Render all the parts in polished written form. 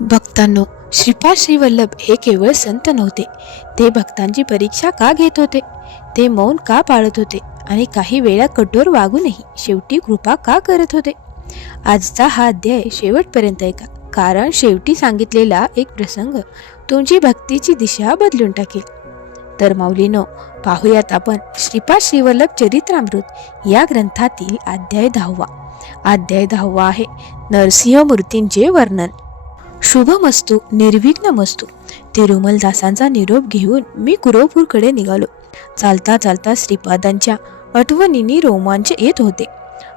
भक्तांनो, श्रीपाद श्रीवल्लभ हे केवळ संत नव्हते. ते भक्तांची परीक्षा का घेत होते, ते मौन का पाळत होते आणि काही वेळा कठोर वागूनही शेवटी कृपा का करत होते. आजचा हा अध्याय शेवटपर्यंत ऐका, कारण शेवटी सांगितलेला एक प्रसंग तुमची भक्तीची दिशा बदलून टाकेल. तर माऊलीनो, पाहूयात आपण श्रीपाद श्रीवल्लभ चरित्रामृत या ग्रंथातील अध्याय 10. अध्याय 10 आहे नरसिंह मूर्तींचे वर्णन. शुभमस्तू निर्विघ्नमस्तू. तिरुमलदासांचा निरोप घेऊन मी कुरवपूरकडे निघालो. चालता चालता श्रीपादांच्या आठवणींनी रोमांच येत होते.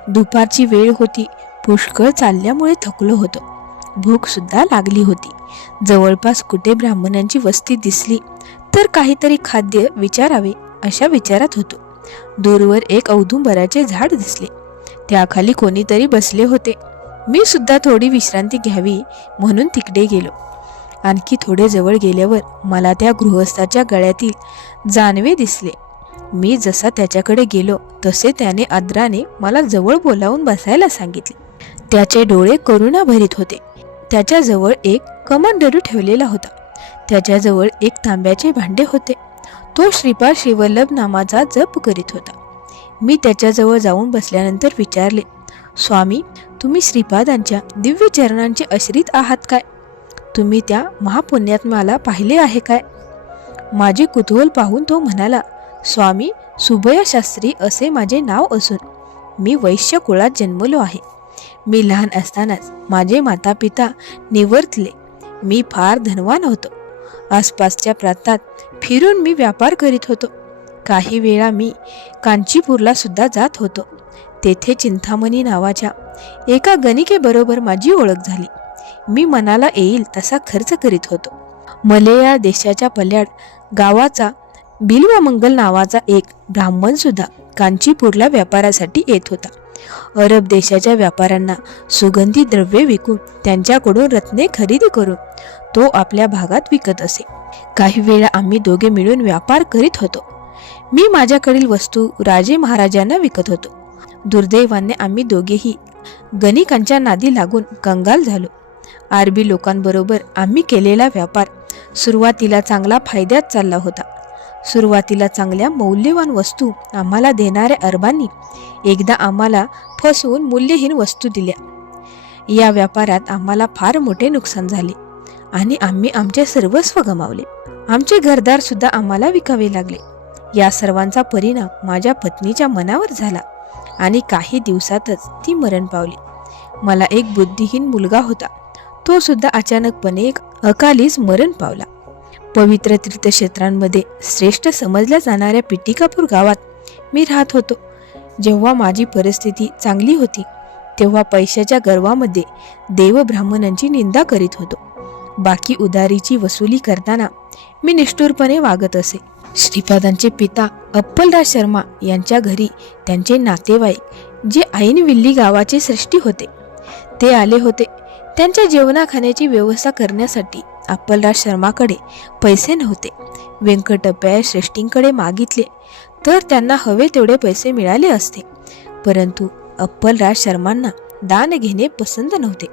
दुपारची वेळ होती. पुष्कळ चालल्यामुळे थकलो होतो. भूक सुद्धा लागली होती. जवळपास कुठे ब्राह्मणांची वस्ती दिसली तर काहीतरी खाद्य विचारावे अशा विचारात होतो. दूरवर एक औदुंबराचे झाड दिसले. त्याखाली कोणीतरी बसले होते. मी सुद्धा थोडी विश्रांती घ्यावी म्हणून तिकडे गेलो. आणखी थोडे जवळ गेल्यावर मला त्या गृहस्थाच्या गळ्यातील जानवे दिसले. मी जसा त्याच्याकडे गेलो तसे त्याने आदराने मला जवळ बोलावून बसायला सांगितले. त्याचे डोळे करुणाभरीत होते. त्याच्याजवळ एक कमंडलू ठेवलेला होता. त्याच्याजवळ एक तांब्याचे भांडे होते. तो श्रीपाद श्रीवल्लभ नामाचा जप करीत होता. मी त्याच्याजवळ जाऊन बसल्यानंतर विचारले, स्वामी, तुम्ही श्रीपादांच्या दिव्य चरणांचे आश्रित आहात काय? तुम्ही त्या महापुण्यात्म्याला पाहिले आहे काय? माझे कुतूहल पाहून तो म्हणाला, स्वामी, सुभय शास्त्री असे माझे नाव असून मी वैश्य कुळात जन्मलो आहे. मी लहान असतानाच माझे माता पिता निवर्तले. मी फार धनवान होतो. आसपासच्या प्रांतात फिरून मी व्यापार करीत होतो. काही वेळा मी कांचीपूरला सुद्धा जात होतो. तेथे चिंतामणी नावाच्या एका गणिकेबरोबर माझी ओळख झाली. मी मनाला येईल तसा खर्च करीत होतो. मलेया देशाच्या पल्याड गावाचा बिल्वमंगल नावाचा एक ब्राह्मण सुद्धा कांचीपूरला व्यापारासाठी येत होता. अरब देशाच्या व्यापाऱ्यांना सुगंधी द्रव्ये विकून त्यांच्याकडून रत्ने खरेदी करून तो आपल्या भागात विकत असे. काही वेळा आम्ही दोघे मिळून व्यापार करीत होतो. मी माझ्याकडील वस्तू राजे महाराजांना विकत होतो. दुर्दैवाने आम्ही दोघेही गणिकांच्या नादी लागून कंगाल झालो. अरबी लोकांबरोबर आम्ही केलेला व्यापार सुरुवातीला चांगला फायद्यात चालला होता. सुरुवातीला चांगल्या मौल्यवान वस्तू आम्हाला देणाऱ्या अरबांनी एकदा आम्हाला फसवून मूल्यहीन वस्तू दिल्या. या व्यापारात आम्हाला फार मोठे नुकसान झाले आणि आम्ही आमचे सर्वस्व गमावले. आमचे घरदार सुद्धा आम्हाला विकावे लागले. या सर्वांचा परिणाम माझ्या पत्नीच्या मनावर झाला आणि काही दिवसातच ती मरण पावली. मला एक बुद्धिहीन मुलगा होता. तो सुद्धा अचानकपणे एक अकालीच मरण पावला. पवित्र तीर्थक्षेत्रांमध्ये श्रेष्ठ समजल्या जाणाऱ्या पिटिकापूर गावात मी राहत होतो. जेव्हा माझी परिस्थिती चांगली होती तेव्हा पैशाच्या गर्वामध्ये देव ब्राह्मणांची निंदा करीत होतो. बाकी उदारीची वसुली करताना मी निष्ठुरपणे वागत असे. श्रीपादांचे पिता अप्पलराज शर्मा यांच्या घरी त्यांचे नातेवाईक जे ऐनविल्ली गावाचे श्रेष्ठी होते ते आले होते. त्यांच्या जेवणा खाण्याची व्यवस्था करण्यासाठी अप्पलराज शर्माकडे पैसे नव्हते. व्यंकटप्पा श्रेष्ठींकडे मागितले तर त्यांना हवे तेवढे पैसे मिळाले असते, परंतु अप्पलराज शर्मांना दान घेणे पसंत नव्हते.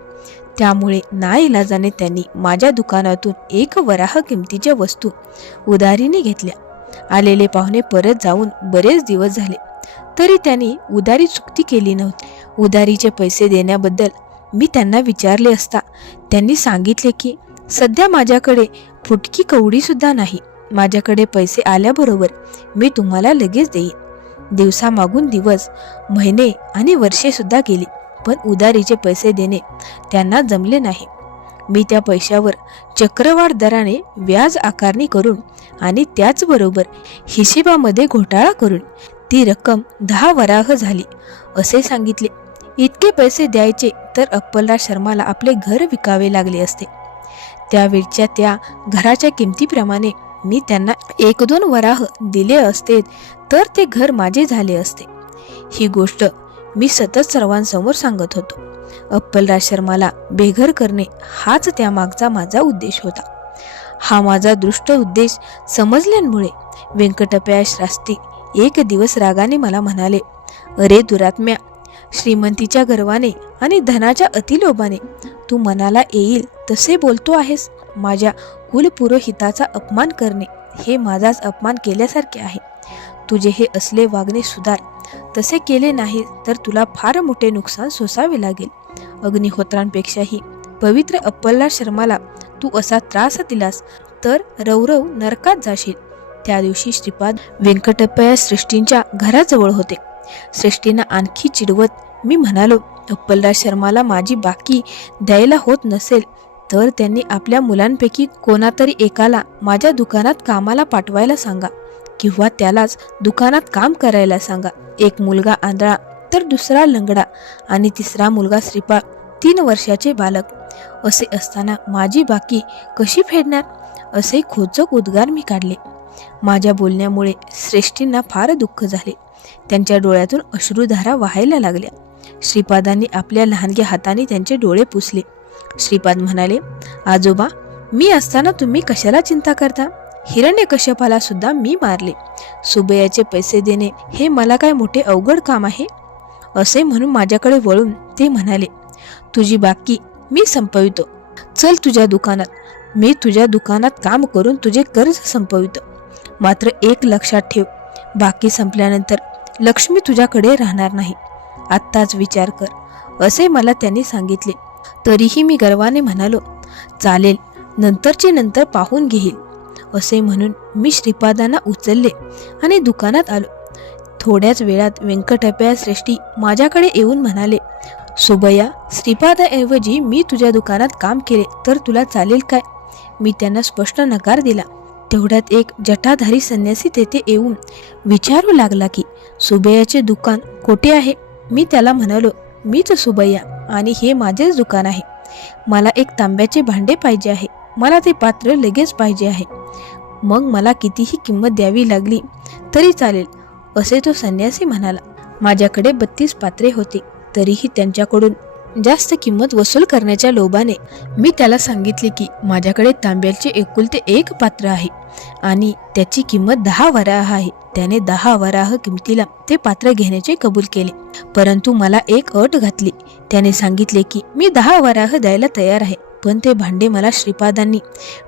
त्यामुळे नाईलाजाने त्यांनी माझ्या दुकानातून एक वराह किमतीच्या वस्तू उधारीने घेतल्या. आलेले पाहुणे परत जाऊन बरेच दिवस झाले तरी त्यांनी उधारी चुकती केली नव्हती. उधारीचे पैसे देण्याबद्दल मी त्यांना विचारले असता त्यांनी सांगितले की सध्या माझ्याकडे फुटकी कवडी सुद्धा नाही. माझ्याकडे पैसे आल्याबरोबर मी तुम्हाला लगेच देईन. दिवसामागून दिवस, महिने आणि वर्षे सुद्धा गेली, पण उधारीचे पैसे देणे त्यांना जमले नाही. मी त्या पैशावर चक्रवाढ दराने व्याज आकारणी करून आणि त्याचबरोबर हिशेबामध्ये घोटाळा करून ती रक्कम 10 वराह झाली असे सांगितले. इतके पैसे द्यायचे तर अप्पलराज शर्माला आपले घर विकावे लागले असते. त्यावेळच्या त्या घराच्या किमतीप्रमाणे मी त्यांना 1-2 वराह दिले असते तर ते घर माझे झाले असते. ही गोष्ट मी सतत सर्वांसमोर सांगत होतो. अप्पलराज शर्माला बेघर करणे हाच त्यामागचा माझा उद्देश होता. हा माझा दृष्ट उद्देश समजल्यामुळे व्यंकटप्पा शास्त्री एक दिवस रागाने मला म्हणाले, अरे दुरात्म्या, श्रीमंतीच्या गर्वाने आणि धनाच्या अतिलोभाने तू मनाला येईल तसे बोलतो आहेस. माझ्या कुलपुरोहिताचा अपमान करणे हे माझाच अपमान केल्यासारखे आहे. तुझे हे असले वागणे सुधार. तसे केले नाही तर तुला फार मोठे नुकसान सोसावे लागेल. अग्निहोत्रांपेक्षाही पवित्र अप्पलराज शर्माला तू असा त्रास दिलास तर रवरव नरकात जाशील. त्या दिवशी श्रीपाद व्यंकटप्पया श्रेष्ठींच्या घराजवळ होते. श्रेष्ठींना आणखी चिडवत मी म्हणालो, अप्पलराज शर्माला माझी बाकी द्यायला होत नसेल तर त्यांनी आपल्या मुलांपैकी कोणातरी एकाला माझ्या दुकानात कामाला पाठवायला सांगा किंवा त्यालाच दुकानात काम करायला सांगा. एक मुलगा आंधळा तर दुसरा लंगडा आणि तिसरा मुलगा श्रीपाद 3 वर्षाचे बालक. असे असताना माझी बाकी कशी फेडणार, असे खोचक उद्गार मी काढले. माझ्या बोलण्यामुळे श्रेष्ठींना फार दुःख झाले. त्यांच्या डोळ्यातून अश्रुधारा वाहायला लागल्या. श्रीपादांनी आपल्या लहानग्या हाताने त्यांचे डोळे पुसले. श्रीपाद म्हणाले, आजोबा, मी असताना तुम्ही कशाला चिंता करता? हिरण्यकश्यपाला सुद्धा मी मारले. सुबैयाचे पैसे देणे हे मला काय मोठे अवघड काम आहे? असे म्हणून माझ्याकडे वळून ते म्हणाले, तुझी बाकी मी संपवितो. चल तुझ्या दुकानात. मी तुझ्या दुकानात काम करून तुझे कर्ज संपवितो. मात्र एक लक्षात ठेव, बाकी संपल्यानंतर लक्ष्मी तुझ्याकडे राहणार नाही. आत्ताच विचार कर, असे मला त्यांनी सांगितले. तरीही मी गर्वाने म्हणालो, चालेल, नंतरचे नंतर पाहून घेईल. असे म्हणून मी श्रीपादांना उचलले आणि दुकानात आलो. थोड्याच वेळात व्यंकटप्पया श्रेष्ठी माझ्याकडे येऊन म्हणाले, सुबैया, श्रीपादाऐवजी मी तुझ्या दुकानात काम केले तर तुला चालेल काय? मी त्यांना स्पष्ट नकार दिला. तेवढ्यात एक जटाधारी संन्यासी तेथे येऊन विचारू लागला की सुबैयाचे दुकान कोठे आहे? मी त्याला म्हणालो, मीच सुबैया आणि हे माझेच दुकान आहे. मला एक तांब्याचे भांडे पाहिजे आहे. मला ते पात्र लगेच पाहिजे आहे. मग मला कितीही किंमत द्यावी लागली तरी चालेल, असे तो संन्यासी म्हणाला. माझ्याकडे 32 पात्रे होती. तरीही त्यांच्याकडून जास्त किंमत वसूल करण्याच्या लोभाने मी त्याला सांगितले की माझ्याकडे तांब्याचे एकुलते 1 पात्र आहे आणि त्याची किंमत 10 वराह आहे. त्याने 10 वराह किमतीला ते पात्र घेण्याचे कबूल केले. परंतु मला एक अट घातली. त्याने सांगितले की मी 10 वराह द्यायला तयार आहे, पण ते भांडे मला श्रीपादांनी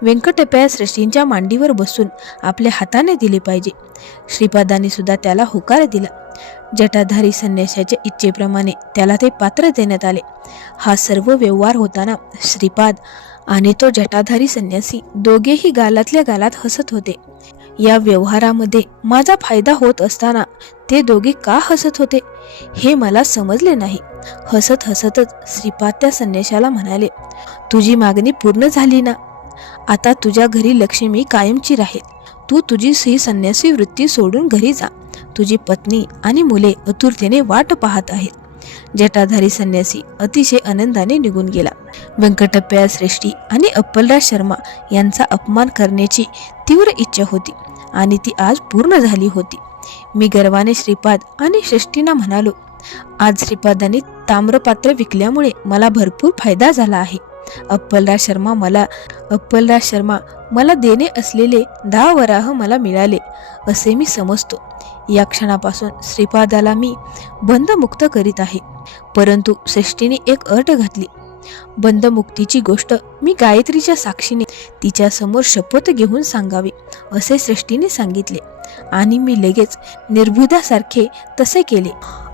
व्यंकटप्पया श्रेष्ठींच्या मांडीवर बसून आपल्या हाताने दिले पाहिजे. श्रीपादांनी सुद्धा त्याला होकार दिला. जटाधारी संन्याशाच्या इच्छेप्रमाणे त्याला ते पात्र देण्यात आले. हा सर्व व्यवहार होताना श्रीपाद आणि तो जटाधारी संन्यासी दोघेही गालातल्या गालात हसत होते. या व्यवहारामध्ये माझा फायदा होत असताना ते दोघे का हसत होते हे मला समजले नाही. हसत हसतच श्रीपाद त्या संन्याशाला म्हणाले, तुझी मागणी पूर्ण झाली ना? आता तुझ्या घरी लक्ष्मी कायमची राहील. तू तुझी ही संन्यासी वृत्ती सोडून घरी जा. तुझी पत्नी आणि मुले आतुरतेने वाट पाहत आहेत. जटाधारी संन्यासी अतिशय आनंदाने निघून गेला. व्यंकटप्पया श्रेष्ठी आणि अप्पलराज शर्मा यांचा अपमान करण्याची तीव्र इच्छा होती आणि ती आज पूर्ण झाली होती. मी गर्वाने श्रीपाद आणि श्रेष्ठींना म्हणालो, आज श्रीपादांनी ताम्रपात्र विकल्यामुळे मला भरपूर फायदा झाला आहे. अप्पलराज शर्मा मला देणे असलेले 10 वराह मला मिळाले असे मी समजतो. या क्षणापासून श्रीपादाला मी बंधमुक्त करीत आहे. परंतु श्रेष्ठीने एक अट घातली. बंधमुक्तीची गोष्ट मी गायत्रीच्या साक्षीने तिच्या समोर शपथ घेऊन सांगावी असे श्रेष्ठीने सांगितले आणि मी लगेच निर्भुदासारखे तसे केले.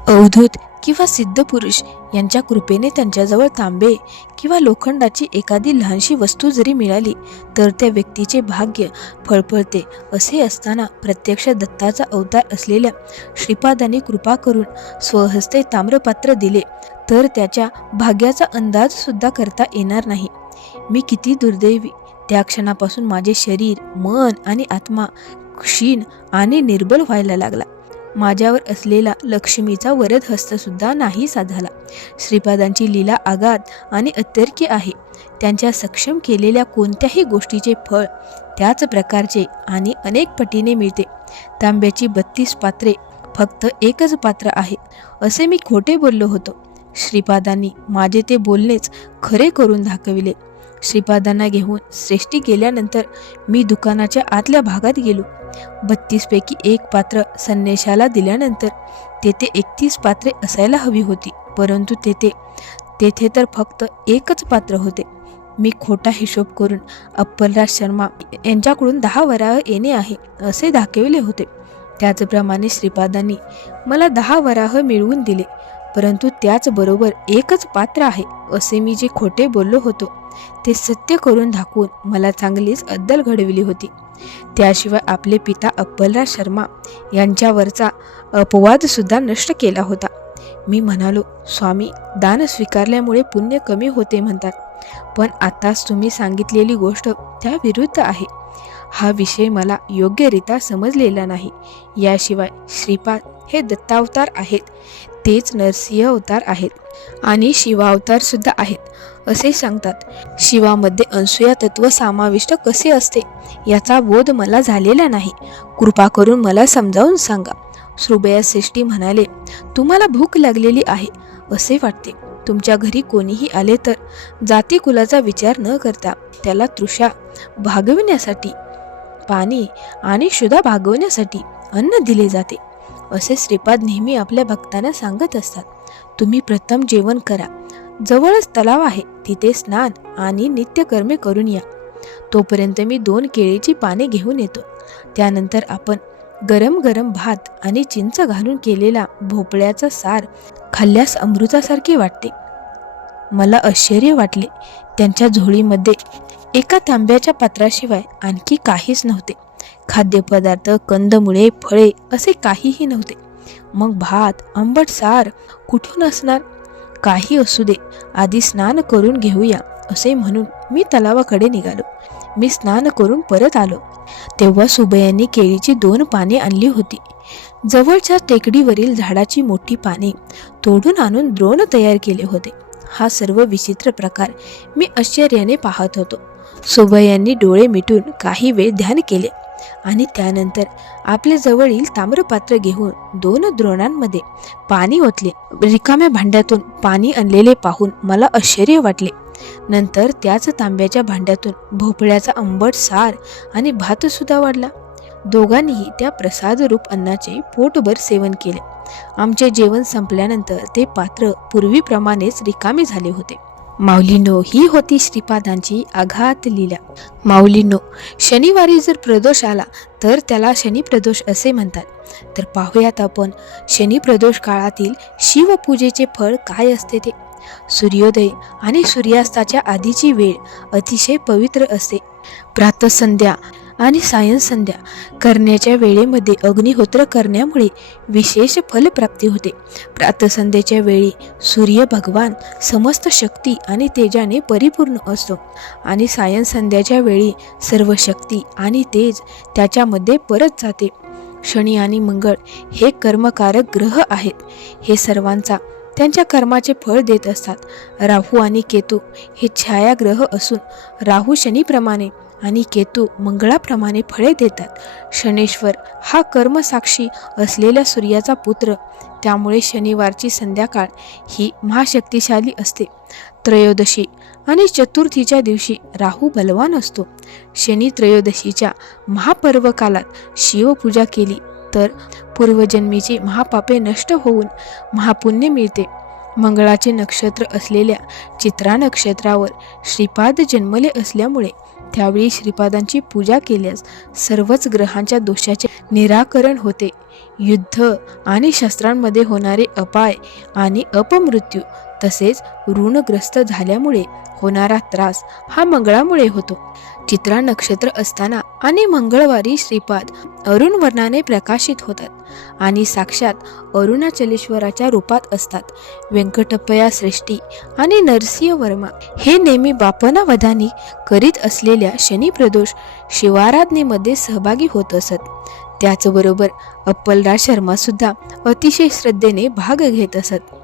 अवधूत किंवा सिद्ध पुरुष यांच्या कृपेने त्यांच्याजवळ तांबे किंवा लोखंडाची एखादी लहानशी वस्तू जरी मिळाली तर त्या व्यक्तीचे भाग्य फळफळते. असे असताना प्रत्यक्ष दत्ताचा अवतार असलेल्या श्रीपादांनी कृपा करून स्वहस्ते ताम्रपात्र दिले तर त्याच्या भाग्याचा अंदाज सुद्धा करता येणार नाही. मी किती दुर्दैवी. त्या क्षणापासून माझे शरीर, मन आणि आत्मा क्षीण आणि निर्बल व्हायला लागला. माझ्यावर असलेला लक्ष्मीचा वरद हस्त सुद्धा नाहीसा झाला. श्रीपादांची लीला आगाध आणि अतर्क्य आहे. त्यांच्या सक्षम केलेल्या कोणत्याही गोष्टीचे फळ त्याच प्रकारचे आणि अनेक पटीने मिळते. तांब्याची 32 पात्रे, फक्त एकच पात्र आहे असे मी खोटे बोललो होतो. श्रीपादांनी माझे ते बोलणेच खरे करून दाखविले. श्रीपादांना घेऊन श्रेष्ठी गेल्यानंतर मी दुकानाच्या आतल्या भागात गेलो. 32 पैकी एक पात्र संन्याशाला दिल्यानंतर तेथे 31 पात्रे असायला हवी होती, परंतु तेथे तर फक्त एकच पात्र होते. मी खोटा हिशोब करून अप्पलराज शर्मा यांच्याकडून 10 वराह येणे आहे असे दाखविले होते. त्याचप्रमाणे श्रीपादांनी मला 10 वराह मिळवून दिले, परंतु त्याचबरोबर एकच पात्र आहे असे मी जे खोटे बोललो होतो ते सत्य करून दाखवून मला चांगलीच अद्दल घडविली होती. त्याशिवाय आपले पिता अप्पलराज शर्मा यांच्यावरचा अपवाद सुद्धा नष्ट केला होता. मी म्हणालो, स्वामी, दान स्वीकारल्यामुळे पुण्य कमी होते म्हणतात, पण आताच तुम्ही सांगितलेली गोष्ट त्या विरुद्ध आहे. हा विषय मला योग्यरित्या समजलेला नाही. याशिवाय श्रीपाद हे दत्तावतार आहेत, तेच नरसिंह अवतार आहेत आणि शिवावतार सुद्धा आहेत असे सांगतात. शिवामध्ये अनसूया तत्व समाविष्ट कसे असते याचा बोध मला झालेला नाही. कृपा करून मला समजावून सांगा. सुबैया श्रेष्ठी म्हणाले, तुम्हाला भूक लागलेली आहे असे वाटते. तुमच्या घरी कोणीही आले तर जाती कुलाचा विचार न करता त्याला तृषा भागविण्यासाठी पाणी आणि क्षुधा भागवण्यासाठी अन्न दिले जाते असे श्रीपाद नेहमी आपल्या भक्तांना सांगत असतात. तुम्ही प्रथम जेवण करा. जवळच तलाव आहे, तिथे स्नान आणि नित्यकर्मे करून या. तोपर्यंत मी 2 केळीची पाने घेऊन येतो. त्यानंतर आपण गरम गरम भात आणि चिंच घालून केलेला भोपळ्याचा सार खाल्ल्यास अमृतासारखे वाटते. मला आश्चर्य वाटले. त्यांच्या झोळीमध्ये एका तांब्याच्या पात्राशिवाय आणखी काहीच नव्हते. खाद्यपदार्थ, कंदमुळे, फळे असे काहीही नव्हते. मग भात, आंबट सार कुठून असणार? काही असू दे, आधी स्नान करून घेऊया असे म्हणून मी तलावाकडे निघालो. मी स्नान करून परत आलो तेव्हा सुबैयांनी केळीची 2 पाने आणली होती. जवळच्या टेकडीवरील झाडाची मोठी पाने तोडून आणून द्रोण तयार केले होते. हा सर्व विचित्र प्रकार मी आश्चर्याने पाहत होतो. सुबैयांनी डोळे मिटून काही वेळ ध्यान केले आणि त्यानंतर आपल्या जवळील ताम्रपात्र घेऊन 2 द्रोणांमध्ये पाणी ओतले. रिकाम्या भांड्यातून पाणी आणलेले पाहून मला आश्चर्य वाटले. नंतर त्याच तांब्याच्या भांड्यातून भोपळ्याचा आंबट सार आणि भात सुद्धा वाढला. दोघांनीही त्या प्रसादरूप अन्नाचे पोटभर सेवन केले. आमचे जेवण संपल्यानंतर ते पात्र पूर्वीप्रमाणेच रिकामे झाले होते. माऊलीनो, ही होती श्रीपादांची आघात लीला. माऊलीनो, शनिवारी जर प्रदोष आला तर त्याला शनिप्रदोष असे म्हणतात. तर पाहूयात आपण शनिप्रदोष काळातील शिवपूजेचे फळ काय असते ते. सूर्योदय आणि सूर्यास्ताच्या आधीची वेळ अतिशय पवित्र असते. प्रातःसंध्या आणि सायंसंध्या करण्याच्या वेळेमध्ये अग्निहोत्र करण्यामुळे विशेष फलप्राप्ती होते. प्रातःसंध्येच्या वेळी सूर्य भगवान समस्त शक्ती आणि तेजाने परिपूर्ण असतो आणि सायंसंध्याच्या वेळी सर्व शक्ती आणि तेज त्याच्यामध्ये परत जाते. शनी आणि मंगळ हे कर्मकारक ग्रह आहेत. हे सर्वांचा त्यांच्या कर्माचे फळ देत असतात. राहू आणि केतू हे छायाग्रह असून राहू शनीप्रमाणे आणि केतू मंगळाप्रमाणे फळे देतात. शनेश्वर हा कर्मसाक्षी असलेल्या सूर्याचा पुत्र, त्यामुळे शनिवारची संध्याकाळ ही महाशक्तिशाली असते. त्रयोदशी आणि चतुर्थीच्या दिवशी राहू बलवान असतो. शनी त्रयोदशीच्या महापर्व कालात शिवपूजा केली तर पूर्वजन्मीची महापापे नष्ट होऊन महापुण्य मिळते. मंगळाचे नक्षत्र असलेल्या चित्रा नक्षत्रावर श्रीपाद जन्मले असल्यामुळे त्यावेळी श्रीपादांची पूजा केल्यास सर्वच ग्रहांच्या दोषाचे निराकरण होते. युद्ध आणि शस्त्रांमध्ये होणारे अपाय आणि अपमृत्यू तसेच ऋणग्रस्त झाल्यामुळे होणारा त्रास हा मंगळामुळे होतो. चित्रा नक्षत्र असताना आणि मंगळवारी श्रीपाद अरुण वर्णाने प्रकाशित होतात आणि साक्षात अरुणाचलेश्वराच्या रूपात असतात. व्यंकटप्पया श्रेष्ठी आणि नरसिंह वर्मा हे नेहमी बापनावधानी करीत असलेल्या शनिप्रदोष शिवाराधनेमध्ये सहभागी होत असत. त्याचबरोबर अप्पलराज शर्मा सुद्धा अतिशय श्रद्धेने भाग घेत असत.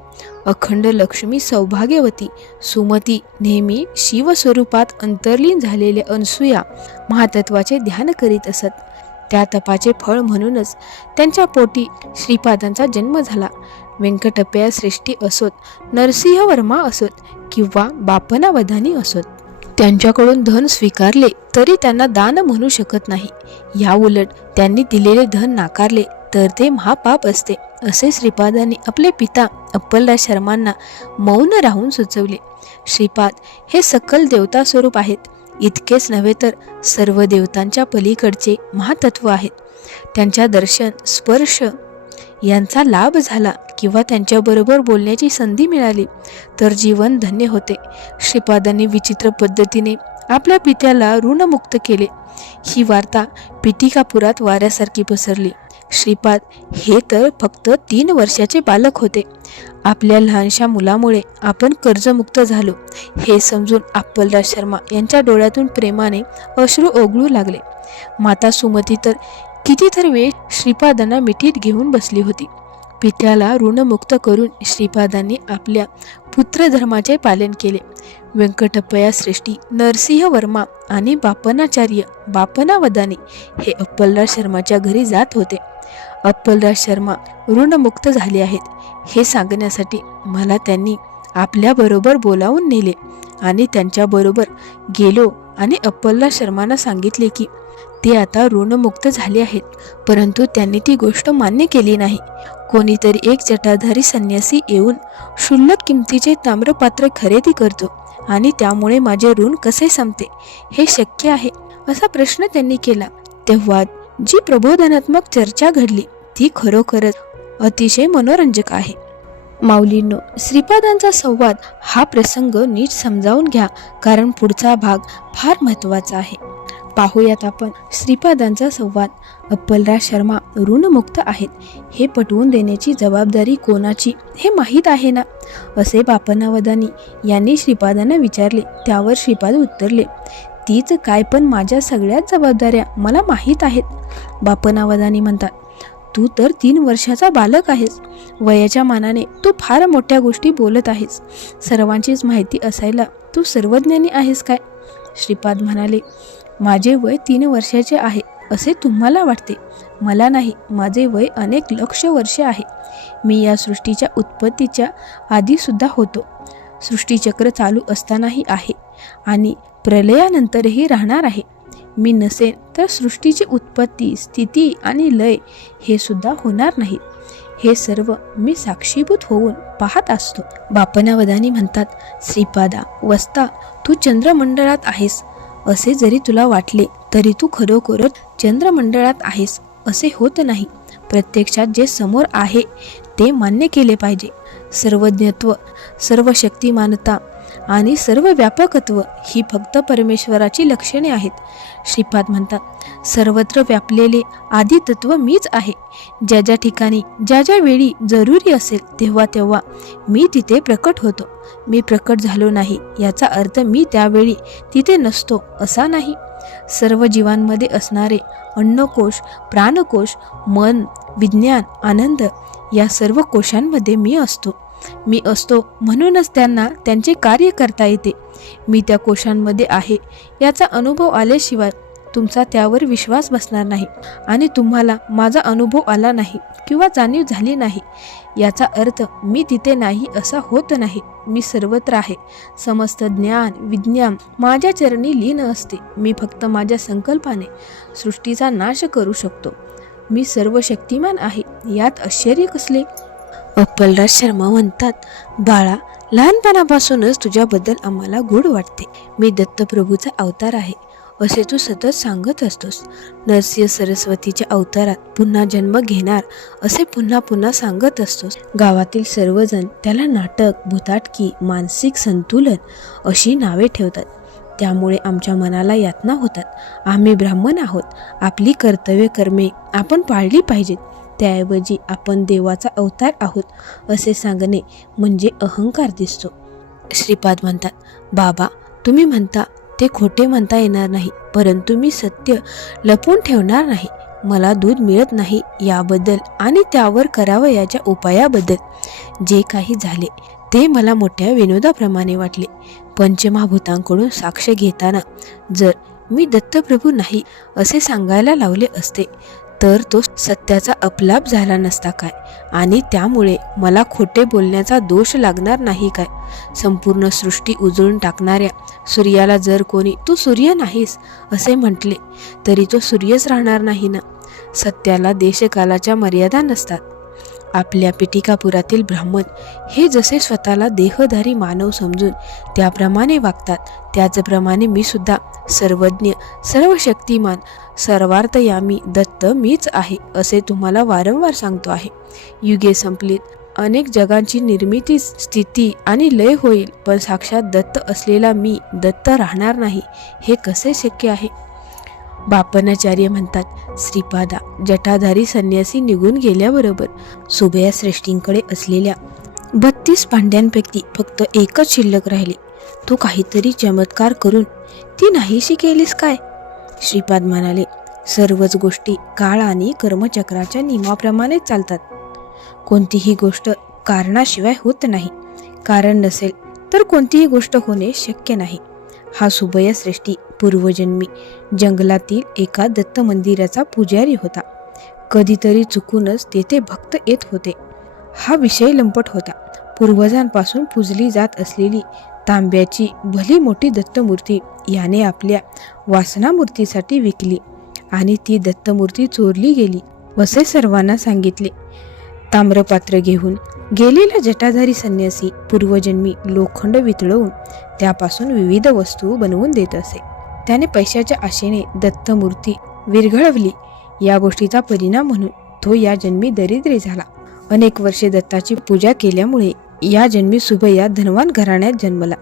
अखंड लक्ष्मी सौभाग्यवती सुमती नेहमी शिवस्वरूपात अंतर्लीन झालेल्या अनसूया महातत्वाचे ध्यान करीत असत. त्या तपाचे फळ म्हणूनच त्यांच्या पोटी श्रीपादांचा जन्म झाला. व्यंकटप्पया श्रेष्ठी असोत, नरसिंह वर्मा असोत किंवा बापनावधानी असोत, त्यांच्याकडून धन स्वीकारले तरी त्यांना दान म्हणू शकत नाही. या उलट त्यांनी दिलेले धन नाकारले तर ते महापाप असते, असे श्रीपादांनी आपले पिता अप्पलराज शर्मांना मौन राहून सुचवले. श्रीपाद हे सकल देवता स्वरूप आहेत. इतकेच नव्हे तर सर्व देवतांच्या पलीकडचे महातत्व आहेत. त्यांच्या दर्शन, स्पर्श यांचा लाभ झाला किंवा त्यांच्याबरोबर बोलण्याची संधी मिळाली तर जीवन धन्य होते. श्रीपादांनी विचित्र पद्धतीने आपल्या पित्याला ऋणमुक्त केले. ही वार्ता पिटिकापुरात वाऱ्यासारखी पसरली. श्रीपाद हे तर फक्त 3 वर्षाचे बालक होते. आपल्या लहानशा मुलामुळे आपण कर्जमुक्त झालो हे समजून अप्पलराज शर्मा यांच्या डोळ्यातून प्रेमाने अश्रू ओघळू लागले. माता सुमती तर कितीतरी वेळ श्रीपादांना मिठीत घेऊन बसली होती. पित्याला ऋणमुक्त करून श्रीपादांनी आपल्या पुत्रधर्माचे पालन केले. व्यंकटप्पया श्रेष्ठी, नरसिंह वर्मा आणि बापनाचार्य बापनावदानी हे अप्पलराज शर्माच्या घरी जात होते. अप्पलराज शर्मा ऋणमुक्त झाले आहेत हे सांगण्यासाठी मला त्यांनी आपल्याबरोबर बोलावून नेले आणि त्यांच्याबरोबर गेलो आणि अप्पलराज शर्मांना सांगितले की ते आता ऋणमुक्त झाले आहेत. परंतु त्यांनी ती गोष्ट मान्य केली नाही. कोणीतरी एक जटाधारी संन्यासी येऊन क्षुल्लक किमतीचे ताम्रपात्र खरेदी करतो आणि त्यामुळे माझे ऋण कसे संपते हे शक्य आहे असा प्रश्न त्यांनी केला. तेव्हा जी प्रबोधनात्मक चर्चा घडली ती खरोखरच अतिशय मनोरंजक आहे. माऊलींनो, श्रीपादांचा संवाद हा प्रसंग नीट समजावून घ्या, कारण पुढचा भाग फार महत्त्वाचा आहे. पाहूयात आपण श्रीपादांचा संवाद. अप्पलराज शर्मा ऋणमुक्त आहेत हे पटवून देण्याची जबाबदारी कोणाची हे माहीत आहे ना, असे बापनावदानी यांनी श्रीपादांना विचारले. त्यावर श्रीपाद उत्तरले, तीच काय, पण माझ्या सगळ्याच जबाबदाऱ्या मला माहीत आहेत. बापनावदानी म्हणतात, तू तर 3 वर्षाचा बालक आहेस. वयाच्या मानाने तू फार मोठ्या गोष्टी बोलत आहेस. सर्वांचीच माहिती असायला तू सर्वज्ञानी आहेस काय? श्रीपाद म्हणाले, माझे वय 3 वर्षाचे आहे असे तुम्हाला वाटते, मला नाही. माझे वय अनेक लक्ष वर्षे आहे. मी या सृष्टीच्या उत्पत्तीच्या आधीसुद्धा होतो. सृष्टीचक्र चालू असतानाही आहे आणि प्रलयानंतरही राहणार आहे. मी नसेन तर सृष्टीची उत्पत्ती, स्थिती आणि लय हे सुद्धा होणार नाही. हे सर्व मी साक्षीभूत होऊन पाहत असतो. बापनावदानी म्हणतात, श्रीपादा वस्ता, तू चंद्रमंडळात आहेस असे जरी तुला वाटले तरी तू खरोखरच चंद्रमंडळात आहेस असे होत नाही. प्रत्यक्षात जे समोर आहे ते मान्य केले पाहिजे. सर्वज्ञत्व, सर्वशक्तिमानता आणि सर्व व्यापकत्व ही फक्त परमेश्वराची लक्षणे आहेत. श्रीपाद म्हणतात, सर्वत्र व्यापलेले आदितत्व मीच आहे. ज्या ज्या ठिकाणी ज्या ज्या वेळी जरुरी असेल तेव्हा तेव्हा मी तिथे प्रकट होतो. मी प्रकट झालो नाही याचा अर्थ मी त्यावेळी तिथे नसतो असा नाही. सर्व जीवांमध्ये असणारे अन्नकोश, प्राणकोश, मन, विज्ञान, आनंद या सर्व कोशांमध्ये मी असतो. मी असतो म्हणूनच त्यांना त्यांचे कार्य करता येते. मी त्या कोशांमध्ये आहे याचा अनुभव आल्याशिवाय तुमचा त्यावर विश्वास बसणार नाही आणि तुम्हाला माझा अनुभव आला नाही किंवा जाणीव झाली नाही याचा अर्थ मी तिथे नाही असा होत नाही. मी सर्वत्र आहे. समस्त ज्ञान, विज्ञान माझ्या चरणी लीन असते. मी फक्त माझ्या संकल्पाने सृष्टीचा नाश करू शकतो. मी सर्व शक्तिमान आहे, यात आश्चर्य कसले? अप्पलराज शर्मा म्हणतात, बाळा, लहानपणापासूनच तुझ्याबद्दल आम्हाला गोड वाटते. मी दत्तप्रभूचा अवतार आहे असे तू सतत सांगत असतोस. नरसिंह सरस्वतीच्या अवतारात पुन्हा जन्म घेणार असे पुन्हा पुन्हा सांगत असतोस. गावातील सर्वजण त्याला नाटक, भूताटकी, मानसिक संतुलन अशी नावे ठेवतात. त्यामुळे आमच्या मनाला यातना होतात. आम्ही ब्राह्मण आहोत. आपली कर्तव्य कर्मे आपण पाळली पाहिजेत. त्याऐवजी आपण देवाचा अवतार आहोत असे सांगणे म्हणजे अहंकार दिसतो. श्रीपाद म्हणतात, बाबा, तुम्ही म्हणता ते खोटे म्हणता येणार नाही, परंतु मी सत्य लपवून ठेवणार नाही. मला दूध मिळत नाही याबद्दल आणि त्यावर करावयाच्या उपायाबद्दल जे काही झाले ते मला मोठ्या विनोदाप्रमाणे वाटले. पंचमहाभूतांकडून साक्ष घेताना जर मी दत्तप्रभू नाही असे सांगायला लावले असते तर तो सत्याचा अपलाप झाला नसता काय, आणि त्यामुळे मला खोटे बोलण्याचा दोष लागणार नाही काय? संपूर्ण सृष्टी उजळून टाकणाऱ्या सूर्याला जर कोणी तू सूर्य नाहीस असे म्हटले तरी तो सूर्यच राहणार नाही ना. सत्याला देशकालाच्या मर्यादा नसतात. आपल्या पिटिकापुरातील ब्राह्मण हे जसे स्वतःला देहधारी मानव समजून त्याप्रमाणे वागतात, त्याचप्रमाणे मी सुद्धा सर्वज्ञ, सर्वशक्तिमान, सर्वार्थयामी दत्त मीच आहे असे तुम्हाला वारंवार सांगतो आहे. युगे संपलीत, अनेक जगांची निर्मिती, स्थिती आणि लय होईल, पण साक्षात दत्त असलेला मी दत्त राहणार नाही हे कसे शक्य आहे? बापनाचार्य म्हणतात, श्रीपादा, जटाधारी संन्यासी निघून गेल्याबरोबर सुभयाश्रेष्ठींकडे असलेल्या 32 पांड्यांपैकी फक्त एकच शिल्लक राहिली. तू काहीतरी चमत्कार करून ती नाहीशी केलीस काय? श्रीपाद म्हणाले, सर्वच गोष्टी काळ आणि कर्मचक्राच्या नियमाप्रमाणेच चालतात. कोणतीही गोष्ट कारणाशिवाय होत नाही. कारण नसेल तर कोणतीही गोष्ट होणे शक्य नाही. हा सुभयश्रेष्ठी पूर्वजन्मी जंगलातील एका दत्त मंदिराचा पुजारी होता. कधीतरी चुकूनच तेथे भक्त येत होते. हा विषय लंपट होता. पूर्वजांपासून पूजली जात असलेली तांब्याची भली मोठी दत्तमूर्ती याने आपल्या वासनामूर्तीसाठी विकली आणि ती दत्तमूर्ती चोरली गेली असे सर्वांना सांगितले. ताम्रपात्र घेऊन गेलेला जटाधारी संन्यासी पूर्वजन्मी लोखंड वितळवून त्यापासून विविध वस्तू बनवून देत असे. त्याने पैशाच्या आशेने दत्तमूर्ती विरघळवली. या गोष्टीचा परिणाम म्हणून तो या जन्मी दरिद्री झाला. अनेक वर्षे दत्ताची पूजा केल्यामुळे या जन्मी सुभया धनवान घराण्यात जन्मला.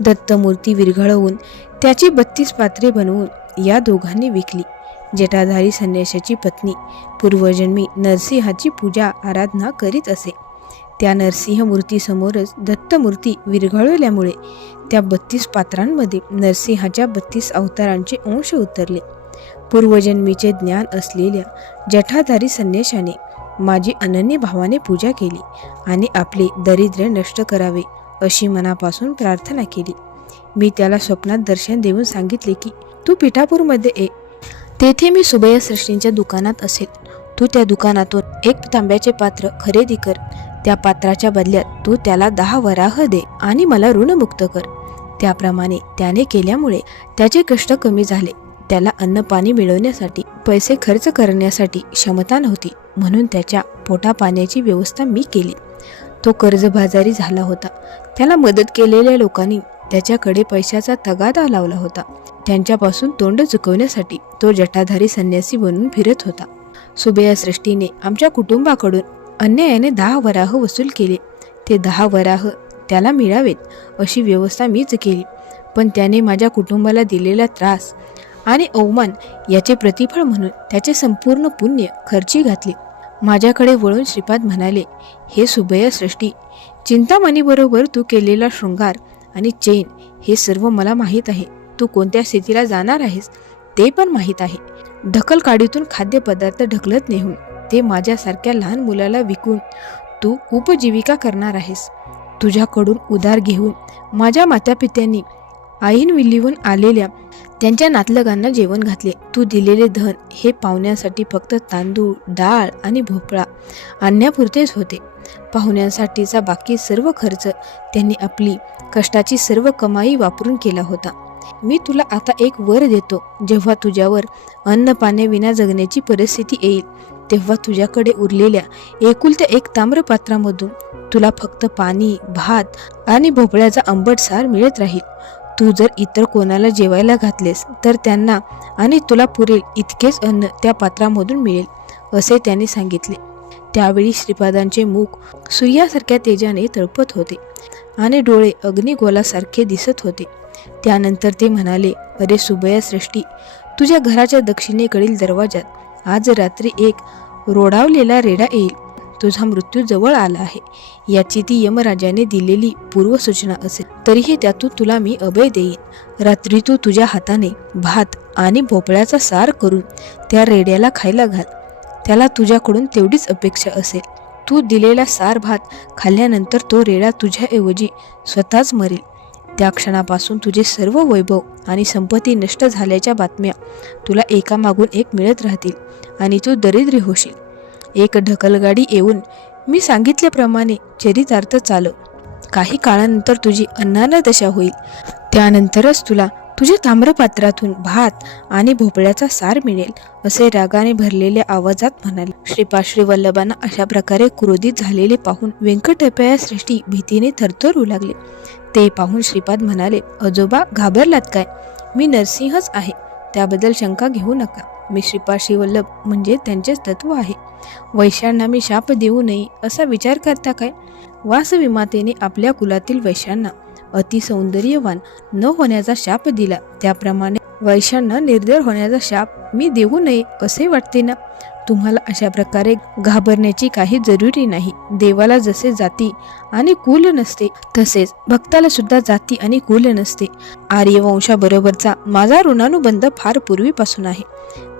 दत्तमूर्ती विरघळवून त्याची 32 पात्रे बनवून या दोघांनी विकली. जटाधारी संन्याशाची पत्नी पूर्वजन्मी नरसिंहाची पूजा आराधना करीत असे. त्या नरसिंह मूर्तीसमोरच दत्तमूर्ती विरघळवल्यामुळे त्या 32 पात्रांमध्ये नरसिंहाच्या 32 अवतारांचे अंश उतरले. पूर्वजन्मीचे ज्ञान असलेल्या जटाधारी संन्याशाने माझी अनन्य भावाने पूजा केली आणि आपले दारिद्र्य नष्ट करावे अशी मनापासून प्रार्थना केली. मी त्याला स्वप्नात दर्शन देऊन सांगितले की तू पिठापूरमध्ये ये. तेथे मी सुभयश्रेष्ठींच्या दुकानात असेल. तू त्या दुकानातून एक तांब्याचे पात्र खरेदी कर. त्या पात्राच्या बदल्यात तू त्याला 10 वराह दे आणि मला ऋणमुक्त कर. त्याप्रमाणे त्याने केल्यामुळे त्याचे कष्ट कमी झाले. त्याला अन्न पाणी मिळवण्यासाठी पैसे खर्च करण्यासाठी क्षमता नव्हती, म्हणून त्याच्या पोटापाण्याची व्यवस्था मी केली. तो कर्जबाजारी झाला होता. त्याला मदत केलेल्या लोकांनी त्याच्याकडे पैशाचा तगादा लावला होता. त्यांच्यापासून तोंड चुकवण्यासाठी तो जटाधारी संन्यासी बनून फिरत होता. सुभयश्रेष्ठीने आमच्या कुटुंबाकडून अन्यायाने 10 वराह वसूल केले. ते 10 वराह त्याला मिळावेत अशी व्यवस्था मीच केली. पण त्याने माझ्या कुटुंबाला दिलेला त्रास आणि अवमान याचे प्रतिफळ म्हणून त्याचे संपूर्ण पुण्य खर्ची घातले. माझ्याकडे वळून श्रीपाद म्हणाले, हे सुभयश्रेष्ठी, चिंतामणीबरोबर तू केलेला शृंगार आणि चैन हे सर्व मला माहीत आहे. तू कोणत्या स्थितीला जाणार आहेस ते पण माहीत आहे. ढकलकाडीतून खाद्यपदार्थ ढकलत नेऊन ते माझ्यासारख्या लहान मुलाला विकून तू उपजीविका करणार आहेस. तुझ्याकडून उधार घेऊन माझ्या मातापित्यांनी आईनविल्लीहून आलेल्या त्यांच्या नातलगांना जेवण घातले. तू दिलेले धन हे पाहुण्यांसाठी फक्त तांदूळ, डाळ आणि भोपळा आणण्यापुरतेच होते. पाहुण्यांसाठीचा बाकी सर्व खर्च त्यांनी आपली कष्टाची सर्व कमाई वापरून केला होता. मी तुला आता एक वर देतो. जेव्हा तुझ्यावर अन्न पाण्याविना जगण्याची परिस्थिती येईल तेव्हा तुझ्याकडे उरलेल्या एकुलत्या एक ताम्रपात्रामधून तुला फक्त पाणी, भात आणि भोपळ्याचा आंबट सार मिळत राहील. तू जर इतर कोणाला जेवायला घातलेस तर त्यांना आणि तुला पुरेल इतकेच अन्न त्या पात्रामधून मिळेल असे त्याने सांगितले. त्यावेळी श्रीपादांचे मुख सूर्यासारख्या तेजाने तळपत होते आणि डोळे अग्निगोलासारखे दिसत होते. त्यानंतर ते म्हणाले, अरे सुभयश्रेष्ठी, तुझ्या घराच्या दक्षिणेकडील दरवाजात आज रात्री एक रोडावलेला रेडा येईल. तुझा मृत्यू जवळ आला आहे याची ती यमराजाने दिलेली पूर्वसूचना असेल. तरीही त्यातून तुला मी अभय देईन. रात्री तू तुझ्या हाताने भात आणि भोपळ्याचा सार करून त्या रेड्याला खायला घाल. त्याला तुझ्याकडून तेवढीच अपेक्षा असेल. तू दिलेला सार भात खाल्ल्यानंतर तो रेडा तुझ्याऐवजी स्वतःच मरेल. त्या क्षणापासून तुझे सर्व वैभव आणि संपत्ती नष्ट झाल्याच्या बातम्या तुला एकामागून एक मिळत राहतील आणि तू दरिद्री होशील. एक ढकलगाडी येऊन मी सांगितल्याप्रमाणे चरितार्थ चालव. काही काळानंतर तुझी अन्नाला दशा होईल. त्यानंतरच तुला तुझ्या ताम्रपात्रातून भात आणि भोपळ्याचा सार मिळेल, असे रागाने भरलेल्या आवाजात म्हणाले. श्रीपाद श्रीवल्लभांना अशा प्रकारे क्रोधित झालेले पाहून व्यंकटप्पया श्रेष्ठी भीतीने थरथरू लागले. ते पाहून श्रीपाद म्हणाले, आजोबा घाबरलात काय? मी नरसिंहच आहे, त्याबद्दल शंका घेऊ नका. मी श्रीपाद श्रीवल्लभ म्हणजे त्यांचेच तत्व आहे. वैश्यांना मी शाप देऊ नये असा विचार करता काय? वासविमातेने आपल्या कुलातील वैश्यांना अतिसौंदर्यवान न होण्याचा शाप दिला, त्याप्रमाणे वैश्यांना निर्दय होण्याचा शाप मी देऊ नये असे वाटते ना? तुम्हाला अशा प्रकारे घाबरण्याची काही जरुरी नाही. देवाला जसे जाती आणि कुल नसते तसेच भक्ताला सुद्धा जाती आणि कुल नसते. आर्यवंशाबरोबरचा माझा ऋणानुबंध फार पूर्वीपासून आहे.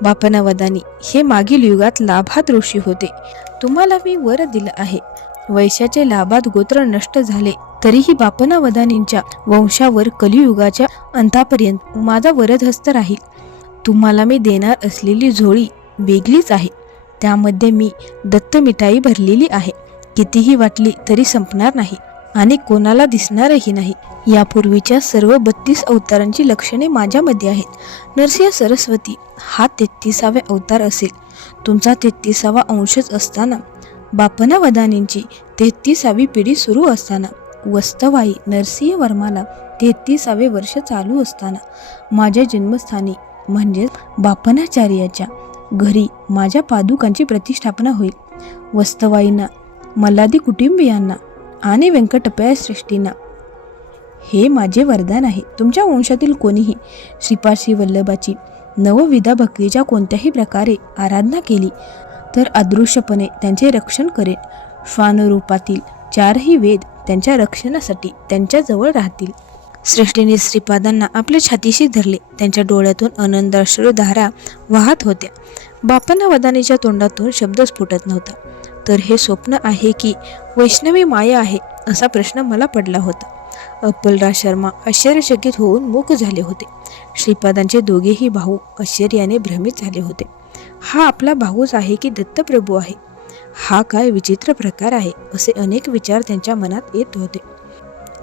बापनावदानी हे मागील युगात लाभात ऋषी होते. तुम्हाला मी वर दिलं आहे. वैश्याचे लाभात गोत्र नष्ट झाले तरीही बापनावदानींच्या वंशावर कलियुगाच्या अंतापर्यंत माझा वरदहस्त राहील. तुम्हाला मी देणार असलेली झोळी वेगळीच आहे. त्यामध्ये मी दत्त मिठाई भरलेली आहे. कितीही वाटली तरी संपणार नाही आणि कोणाला दिसणारही नाही. यापूर्वीच्या सर्व 32 अवतारांची लक्षणे माझ्यामध्ये आहेत. नरसिंह सरस्वती हा 33वा अवतार असेल. तुमचा 33वा अंशच असताना, बापनावदानींची 33वी पिढी सुरू असताना, वस्तवाई नरसिंह वर्माला 33वे वर्ष चालू असताना माझ्या जन्मस्थानी म्हणजे बापनाचार्याच्या घरी माझ्या पादुकांची प्रतिष्ठापना होईल. वस्तवाईंना, मल्लादी कुटुंबियांना आणि व्यंकटप्पया श्रेष्ठींना हे माझे वरदान आहे. तुमच्या वंशातील कोणीही श्रीपाद श्रीवल्लभाची नवविधा भक्तीच्या कोणत्याही प्रकारे आराधना केली तर अदृश्यपणे त्यांचे रक्षण करेन. श्वानरूपातील 4ही वेद त्यांच्या रक्षणासाठी त्यांच्याजवळ राहतील. श्रेष्ठीने श्रीपादांना आपल्या छातीशी धरले. त्यांच्या डोळ्यातून आनंदाश्रुधारा वाहत होत्या. बापनावदानीच्या तोंडातून शब्दच फुटत नव्हता. तर हे स्वप्न आहे की वैष्णवी माया आहे असा प्रश्न मला पडला होता. अप्पलराज शर्मा आश्चर्यचकित होऊन मूक झाले होते. श्रीपादांचे दोघेही भाऊ आश्चर्याने भ्रमित झाले होते. हा आपला भाऊच आहे की दत्तप्रभू आहे? हा काय विचित्र प्रकार आहे, असे अनेक विचार त्यांच्या मनात येत होते.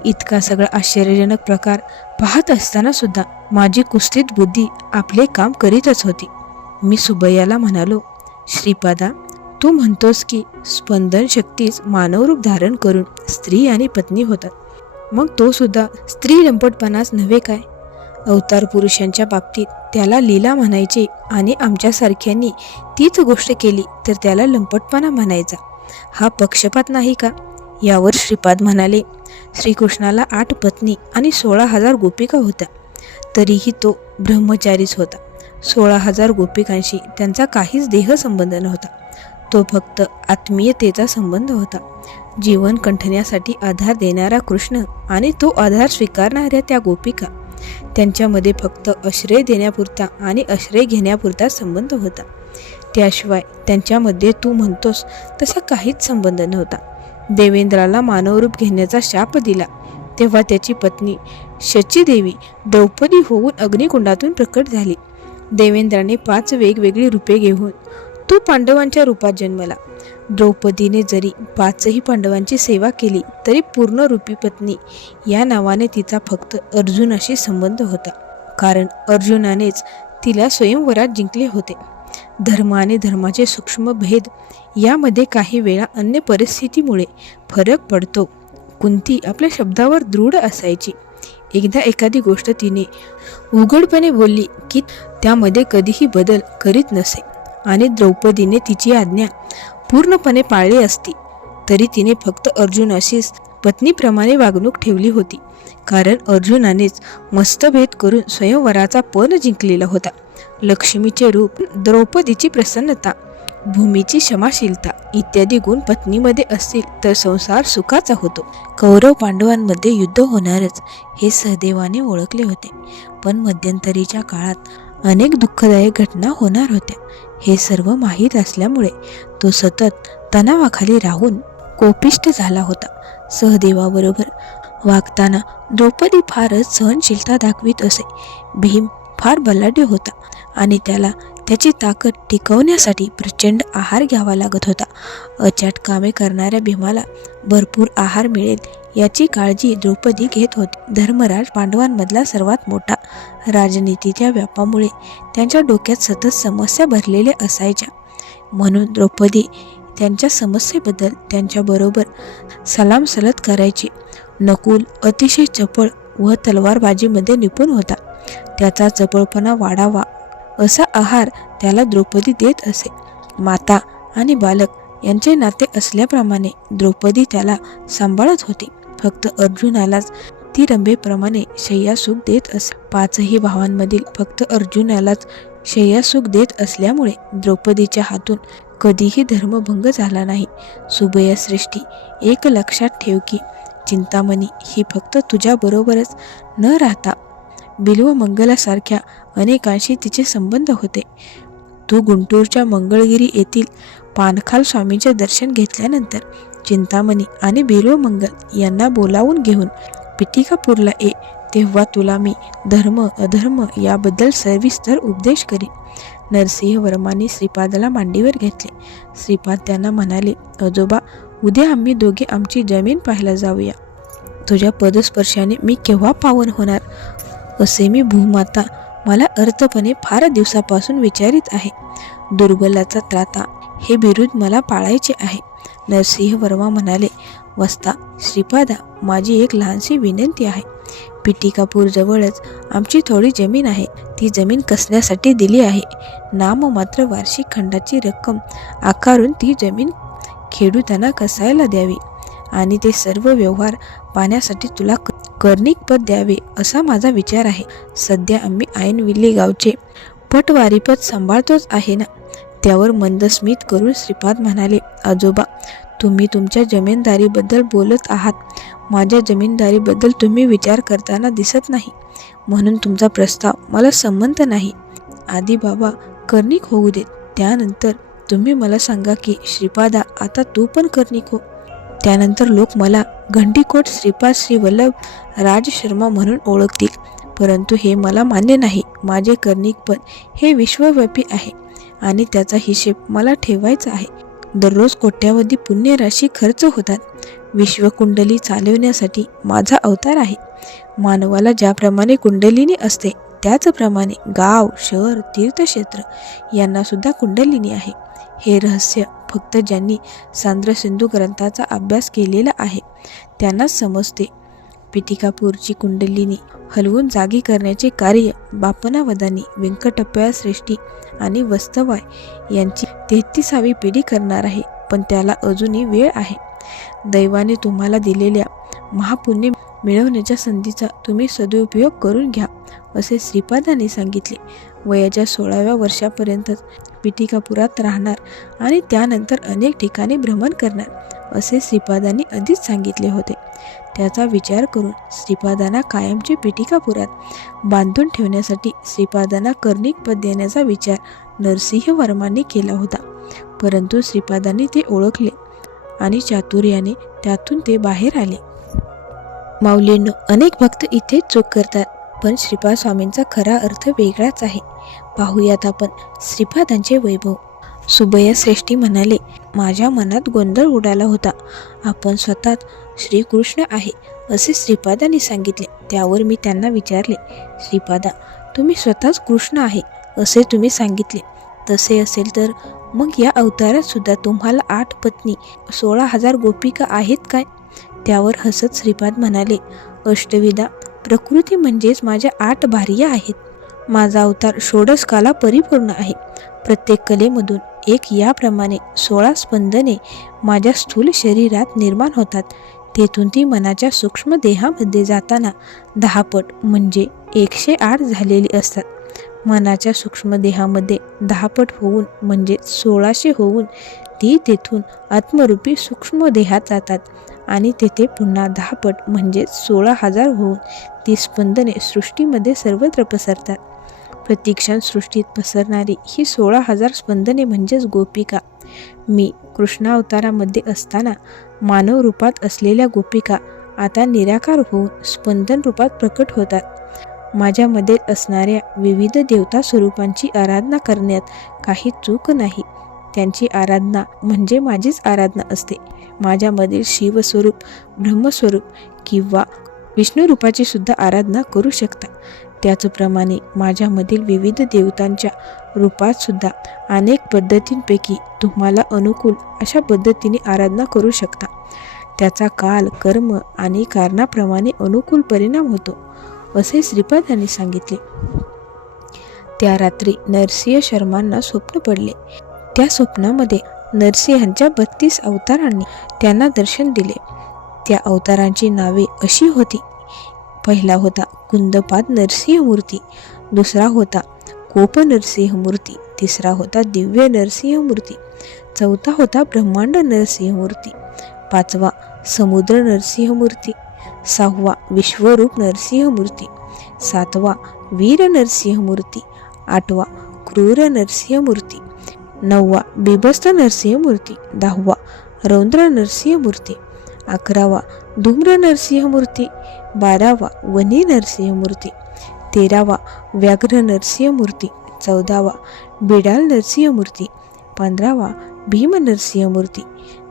इतका सगळा आश्चर्यजनक प्रकार पाहत असताना सुद्धा माझी कुस्तीत बुद्धी आपले काम करीतच होती. मी सुबैयाला म्हणालो, श्रीपादा, तू म्हणतोस की स्पंदन शक्तीच मानवरूप धारण करून स्त्री आणि पत्नी होतात. मग तो सुद्धा स्त्री लंपटपणाच नव्हे काय? अवतार पुरुषांच्या बाबतीत त्याला लीला म्हणायचे आणि आमच्यासारख्यांनी तीच गोष्ट केली तर त्याला लंपटपणा म्हणायचा. हा पक्षपात नाही का? यावर श्रीपाद म्हणाले, श्रीकृष्णाला 8 पत्नी आणि 16,000 गोपिका होत्या. तरीही तो ब्रह्मचारीच होता. 16,000 गोपिकांशी त्यांचा काहीच देहसंबंध नव्हता. तो फक्त आत्मीयतेचा संबंध होता. जीवन कंठण्यासाठी आधार देणारा कृष्ण आणि तो आधार स्वीकारणाऱ्या त्या गोपिका, त्यांच्यामध्ये फक्त आश्रय देण्यापुरता आणि आश्रय घेण्यापुरता संबंध होता. त्याशिवाय त्यांच्यामध्ये तू म्हणतोस तसा काहीच संबंध नव्हता. देवेंद्राला मानवरूप घेण्याचा शाप दिला तेव्हा त्याची पत्नी शचीदेवी द्रौपदी होऊन अग्निकुंडातून प्रकट झाली. देवेंद्राने 5 वेगवेगळी रूपे घेऊन तो पांडवांच्या रूपात जन्मला. द्रौपदीने जरी 5ही पांडवांची सेवा केली तरी पूर्णरूपी पत्नी या नावाने तिचा फक्त अर्जुनाशी संबंध होता, कारण अर्जुनानेच तिला स्वयंवरात जिंकले होते. धर्म आणि धर्माचे सूक्ष्म भेद यामध्ये काही वेळा अन्य परिस्थितीमुळे फरक पडतो. कुंती आपल्या शब्दावर दृढ असायची. एकदा एखादी गोष्ट तिने उघडपणे बोलली की त्यामध्ये कधीही बदल करीत नसे आणि द्रौपदीने तिची आज्ञा पूर्णपणे पाळली असती तरी तिने फक्त अर्जुनाशीच पत्नीप्रमाणे वागणूक ठेवली होती, कारण अर्जुनानेच मस्तभेद करून स्वयंवराचा पण जिंकलेला होता. लक्ष्मीचे रूप, द्रौपदीची प्रसन्नता, भूमीची क्षमाशीलता इत्यादी गुण पत्नीमध्ये असतील तर संसार सुखाचा होतो. कौरव पांडवांमध्ये युद्ध होणारच हे सहदेवाने ओळखले होते, पण मध्यंतरीच्या काळात अनेक दुःखदायक घटना होणार होत्या हे सर्व माहीत असल्यामुळे तो सतत तणावाखाली राहून कोपिष्ट झाला होता. सहदेवाबरोबर वागताना द्रौपदी फारच सहनशीलता दाखवीत असे. भीम फार बलाढ्य होता आणि त्याला त्याची ताकद टिकवण्यासाठी प्रचंड आहार घ्यावा लागत होता. अचाट कामे करणाऱ्या भीमाला भरपूर आहार मिळेल याची काळजी द्रौपदी घेत होती. धर्मराज पांडवांमधला सर्वात मोठा. राजनीतीच्या व्यापामुळे त्यांच्या डोक्यात सतत समस्या भरलेल्या असायच्या. म्हणून द्रौपदी त्यांच्या समस्येबद्दल त्यांच्याबरोबर सलामसलत करायची. नकुल अतिशय चपळ व तलवारबाजीमध्ये निपुण होता. त्याचा चपळपणा वाढावा असा आहार त्याला द्रौपदी देत असे. माता आणि बालक यांचे नाते असल्याप्रमाणे द्रौपदी त्याला सांभाळत होती. फक्त अर्जुनालाच ती रंभेप्रमाणे शय्यासुख देत असे. पाचही भावांमधील फक्त अर्जुनालाच शय्यासुख देत असल्यामुळे द्रौपदीच्या हातून कधीही धर्मभंग झाला नाही. सुबयश्रेष्ठी, एक लक्षात ठेव की चिंतामणी ही फक्त तुझ्याबरोबरच न राहता बिल्वमंगलासारख्या अनेकांशी तिचे संबंध होते. तू गुंटूरच्या मंगळगिरी येथील पानखाल स्वामींचे दर्शन घेतल्यानंतर चिंतामणी आणि बिल्वमंगल यांना बोलावून घेऊन पिटिकापूरला ये. तेव्हा तुला मी धर्म अधर्म याबद्दल सविस्तर उपदेश करीन. नरसिंहवर्मांनी श्रीपादाला मांडीवर घेतले. श्रीपाद त्यांना म्हणाले, आजोबा, उद्या आम्ही दोघे आमची जमीन पाहायला जाऊया. तुझ्या पदस्पर्शाने मी केव्हा पावन होणार असे मी भूमाता मला अर्थपणे फार दिवसापासून विचारित आहे. दुर्बलाचा त्राता हे बिरुद मला पाळायचे आहे. नरसिंहवर्मा म्हणाले, वस्ता श्रीपादा, माझी एक लहानशी विनंती आहे. पिटिकापूर जवळच आमची थोडी जमीन आहे. ती जमीन कसण्यासाठी दिली आहे. नाममात्र वार्षिक खंडाची रक्कम आकारून ती जमीन खेडूतांना कसायला द्यावी आणि ते सर्व व्यवहार पाहण्यासाठी तुला कर्णिकपद द्यावे असा माझा विचार आहे. सध्या आम्ही ऐनविल्ली गावचे पटवारीपद सांभाळतोच आहे ना. त्यावर मंदस्मित करून श्रीपाद म्हणाले, आजोबा, तुम्ही तुमच्या जमीनदारीबद्दल बोलत आहात. माझ्या जमीनदारीबद्दल तुम्ही विचार करताना दिसत नाही, म्हणून तुमचा प्रस्ताव मला संमत नाही. आधी बाबा कर्णिक होऊ देत, त्यानंतर तुम्ही मला सांगा की श्रीपादा, आता तू पण कर्णिक हो. त्यानंतर लोक मला घंटीकोट श्रीपाद श्री वल्लभ राजशर्मा म्हणून ओळखतील. परंतु हे मला मान्य नाही. माझे कर्णिकपद हे विश्वव्यापी आहे आणि त्याचा हिशेब मला ठेवायचा आहे. दररोज कोट्यावधी पुण्यराशी खर्च होतात. विश्वकुंडली चालवण्यासाठी माझा अवतार आहे. मानवाला ज्याप्रमाणे कुंडलिनी असते त्याचप्रमाणे गाव, शहर, तीर्थक्षेत्र यांना सुद्धा कुंडलिनी आहे. हे रहस्य फक्त ज्यांनी सांद्रसिंधू ग्रंथाचा अभ्यास केलेला आहे त्यांनाच समजते. पिटिकापूरची कुंडलिनी हलवून जागी करण्याचे कार्य बापनावदानी, व्यंकटप्पया श्रेष्ठी आणि वस्तवाय यांची 33वी पिढी करणार आहे. पण त्याला अजूनही वेळ आहे. दैवाने तुम्हाला दिलेल्या महापुण्य मिळवण्याच्या संधीचा तुम्ही सदुपयोग करून घ्या असे श्रीपादांनी सांगितले. वयाच्या 16व्या वर्षापर्यंतच पिटिकापुरात राहणार आणि त्यानंतर अनेक ठिकाणी भ्रमण करणार असे श्रीपादांनी आधीच सांगितले होते. त्याचा विचार करून श्रीपादांना कायमचे पिटिकापुरात बांधून ठेवण्यासाठी श्रीपादांना कर्णिकपद देण्याचा विचार नरसिंहवर्मांनी केला होता. परंतु श्रीपादांनी ते ओळखले आणि चातुर्याने त्यातून ते बाहेर आले. माऊलींनो, अनेक भक्त इथेच चूक करतात, पण श्रीपाद स्वामींचा खरा अर्थ वेगळाच आहे. पाहूयात आपण श्रीपादांचे वैभव. सुबयश्रेष्ठी म्हणाले, माझ्या मनात गोंधळ उडाला होता. आपण स्वतःच श्रीकृष्ण आहे असे श्रीपादांनी सांगितले. त्यावर मी त्यांना विचारले, श्रीपादा, तुम्ही स्वतःच कृष्ण आहे असे तुम्ही सांगितले. तसे असेल तर मग या अवतारात सुद्धा तुम्हाला 8 पत्नी 16,000 गोपिका आहेत काय? त्यावर हसत श्रीपाद म्हणाले, अष्टविधा प्रकृती म्हणजेच माझ्या 8 भार्या आहेत. माझा अवतार षोडश काला परिपूर्ण आहे. प्रत्येक कलेमधून एक याप्रमाणे 16 स्पंदने माझ्या स्थूल शरीरात निर्माण होतात. तेथून ती मनाच्या सूक्ष्म देहामध्ये जाताना 10 पट म्हणजे 108 झालेली असतात. मनाच्या सूक्ष्म देहामध्ये 10 पट होऊन म्हणजे 1600 होऊन ती तेथून आत्मरूपी सूक्ष्म देहात जातात आणि तेथे पुन्हा 10 पट म्हणजे 16,000 होऊन ती स्पंदने सृष्टीमध्ये सर्वत्र पसरतात. प्रतिक्षण सृष्टीत पसरणारी ही 16,000 स्पंदने म्हणजेच गोपिका. मी कृष्णावतारामध्ये असताना मानव रूपात असलेल्या गोपिका आता निराकार होऊन स्पंदन रूपात प्रकट होतात. माझ्यामध्ये असणाऱ्या विविध देवता स्वरूपांची आराधना करण्यात काही चूक नाही. त्यांची आराधना म्हणजे माझीच आराधना असते. माझ्यामधील शिवस्वरूप, ब्रह्मस्वरूप किंवा विष्णू रूपाची सुद्धा आराधना करू शकता. त्याचप्रमाणे माझ्यामधील विविध देवतांच्या रूपात सुद्धा अनेक पद्धतींपैकी तुम्हाला अनुकूल अशा पद्धतीने आराधना करू शकता. त्याचा काल, कर्म आणि कारणाप्रमाणे अनुकूल परिणाम होतो, असे श्रीपादांनी सांगितले. त्या रात्री नरसिंह शर्मांना स्वप्न पडले. त्या स्वप्नामध्ये नरसिंहांच्या 32 अवतारांनी त्यांना दर्शन दिले. त्या अवतारांची नावे अशी होती. पहिला होता कुंदपाद नरसिंहमूर्ती, दुसरा होता कोप नरसिंहमूर्ती, तिसरा होता दिव्य नरसिंहमूर्ती, चौथा होता ब्रह्मांड नरसिंहमूर्ती, पाचवा समुद्र नरसिंहमूर्ती, सहावा विश्वरूप नरसिंहमूर्ती, सातवा वीर नरसिंहमूर्ती, आठवा क्रूर नरसिंहमूर्ती, नववा बिभस्त नरसिंहमूर्ती, दहावा रौद्र नरसिंहमूर्ती, 11वा धूम्र नरसिंहमूर्ती, 12वा वनी नरसिंहमूर्ती, 13वा व्याघ्र नरसिंहमूर्ती, 14वा बिडाल नरसिंहमूर्ती, 15वा भीम नरसिंहमूर्ती,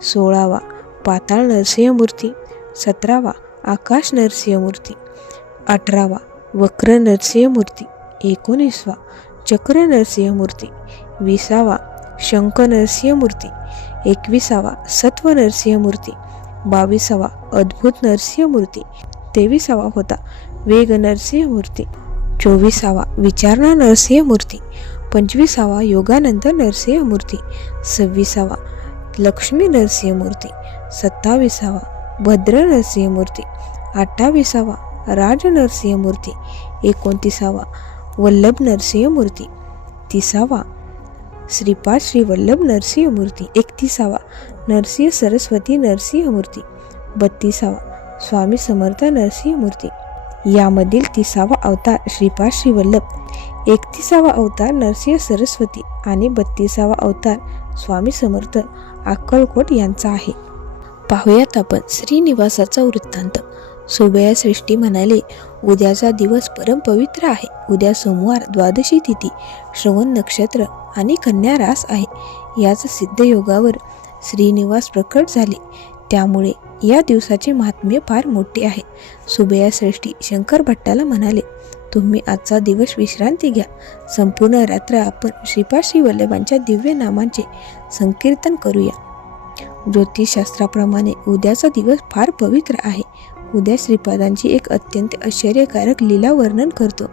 16वा पाताळ नरसिंहमूर्ती, 17वा आकाश नरसिंहमूर्ती, 18वा वक्र नरसिंहमूर्ती, 19वा चक्र नरसिंहमूर्ती, 20वा शंख नरसिंहमूर्ती, 21वा सत्व नरसिंहमूर्ती, 22वा अद्भुत नरसिंहमूर्ती, 23वा होता वेग नरसिंहमूर्ती, 24वा विचारणा नरसिंहमूर्ती, 25वा योगानंद नरसिंहमूर्ती, 26वा लक्ष्मी नरसिंहमूर्ती, 27वा भद्र नरसिंहमूर्ती, 28वा राज नरसिंहमूर्ती, 29वा वल्लभ नरसिंहमूर्ती, 30वा श्रीपाद श्रीवल्लभ नरसिंहमूर्ती, 31वा नरसिंह सरस्वती नरसिंहमूर्ती, 32वा स्वामी समर्थ नरसिंहमूर्ती. यामधील 30वा अवतार श्रीपाद श्रीवल्लभ, 31वा अवतार नरसिंह सरस्वती आणि 32वा अवतार स्वामी समर्थ अक्कलकोट यांचा आहे. पाहूयात आपण श्रीनिवासाचा वृत्तांत. सोबया श्रेष्ठी म्हणाले, उद्याचा दिवस परमपवित्र आहे. उद्या सोमवार, द्वादशी तिथी, श्रवण नक्षत्र आणि कन्या रास आहे. याच सिद्ध योगावर श्रीनिवास प्रकट झाले. त्यामुळे या दिवसाचे महात्म्य फार मोठे आहे. सोबया श्रेष्ठी शंकर भट्टाला म्हणाले, तुम्ही आजचा दिवस विश्रांती घ्या. संपूर्ण रात्र आपण श्रीपाद श्रीवल्लभांच्या दिव्य नामांचे संकीर्तन करूया. ज्योतिषशास्त्राप्रमाणे उद्याचा दिवस फार पवित्र आहे. उद्या श्रीपादांची एक अत्यंत आश्चर्यकारक लीला वर्णन करतो.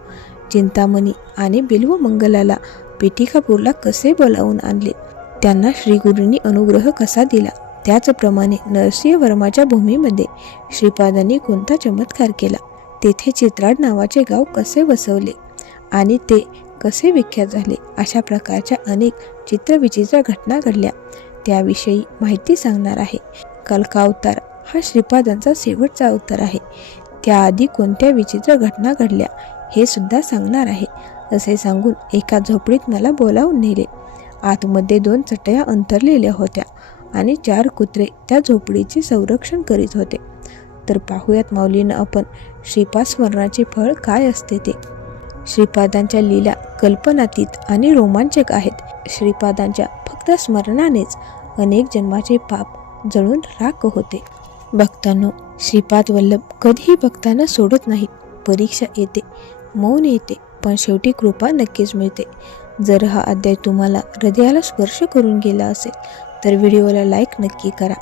चिंतामणी आणि बिल्वमंगलाला पिठिकापूरला कसे बोलावून आणले, त्यांना श्रीगुरूंनी अनुग्रह कसा दिला, त्याचप्रमाणे नरसिंहवर्माच्या भूमीमध्ये श्रीपादांनी कोणता चमत्कार केला, तेथे चित्राड नावाचे गाव कसे वसवले आणि ते कसे विख्यात झाले, अशा प्रकारच्या अनेक चित्रविचित्र घटना घडल्या, त्याविषयी माहिती सांगणार आहे. कल्कावतार हा श्रीपादांचा शेवटचा अवतार आहे. त्याआधी कोणत्या विचित्र घटना घडल्या हे सुद्धा सांगणार आहे, असे सांगून एका झोपडीत मला बोलावून नेले. आतमध्ये 2 चटया अंतरलेल्या होत्या आणि 4 कुत्रे त्या झोपडीचे संरक्षण करीत होते. तर पाहूयात माऊलीनं आपण श्रीपाद स्मरणाचे फळ काय असते ते. श्रीपादांच्या लीला कल्पनातीत आणि रोमांचक आहेत. श्रीपादांच्या फक्त स्मरणानेच अनेक जन्माचे पाप जळून राख होते. भक्तांनो, श्रीपाद वल्लभ कधीही भक्तांना सोडत नाही. परीक्षा येते, मौन येते, पण शेवटी कृपा नक्कीच मिळते. जर हा अध्याय तुम्हाला हृदयाला स्पर्श करून गेला असेल तर व्हिडिओला लाईक नक्की करा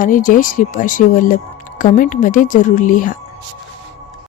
आणि जय श्रीपाद श्रीवल्लभ कमेंटमध्ये जरूर लिहा.